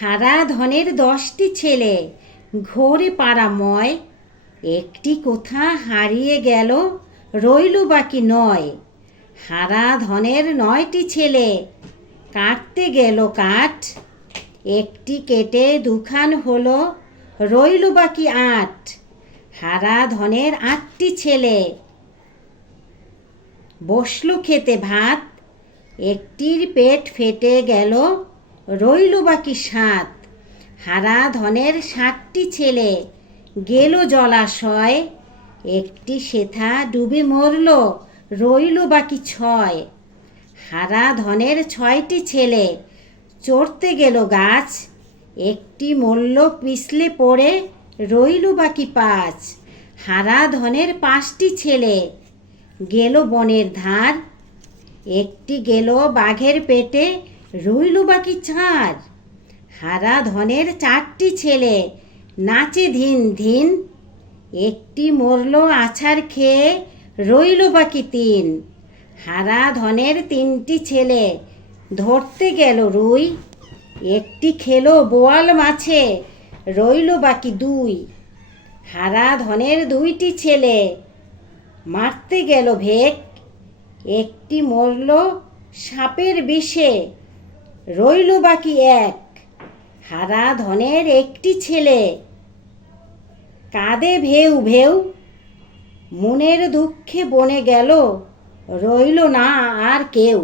হারাধনের 10টি ছেলে ঘোরে পাড়াময়, একটি কোথা হারিয়ে গেল, রইল বাকি 9। হারাধনের 9টি ছেলে কাটতে গেল কাঠ, একটি কেটে দুখান হলো, রইল বাকি 8। হারাধনের 8টি ছেলে বসলো খেতে ভাত, একটির পেট ফেটে গেল, রইল বাকি 7। হারাধনের 7টি ছেলে গেল জলাশয়, একটি সেথা ডুবে মরল, রইল বাকি 6। হারাধনের 6টি ছেলে চড়তে গেল গাছ, একটি মরল পিছলে পড়ে, রইল বাকি 5। হারাধনের 5টি ছেলে গেল বনের ধার, একটি গেল বাঘের পেটে, রইল বাকি 4। হারাধনের 4টি ছেলে নাচে ধিন ধিন, একটি মরল আছাড় খেয়ে, রইল বাকি 3। হারাধনের 3টি ছেলে ধরতে গেল রুই, একটি খেলো বোয়াল মাছে, রইল বাকি 2। হারাধনের 2টি ছেলে মারতে গেল ভেক, একটি মরল সাপের বিষে, রইল বাকি 1। হারাধনের 1টি ছেলে কাঁদে ভেউ ভেউ, মনের দুঃখে বনে গেল, রইল না আর কেউ।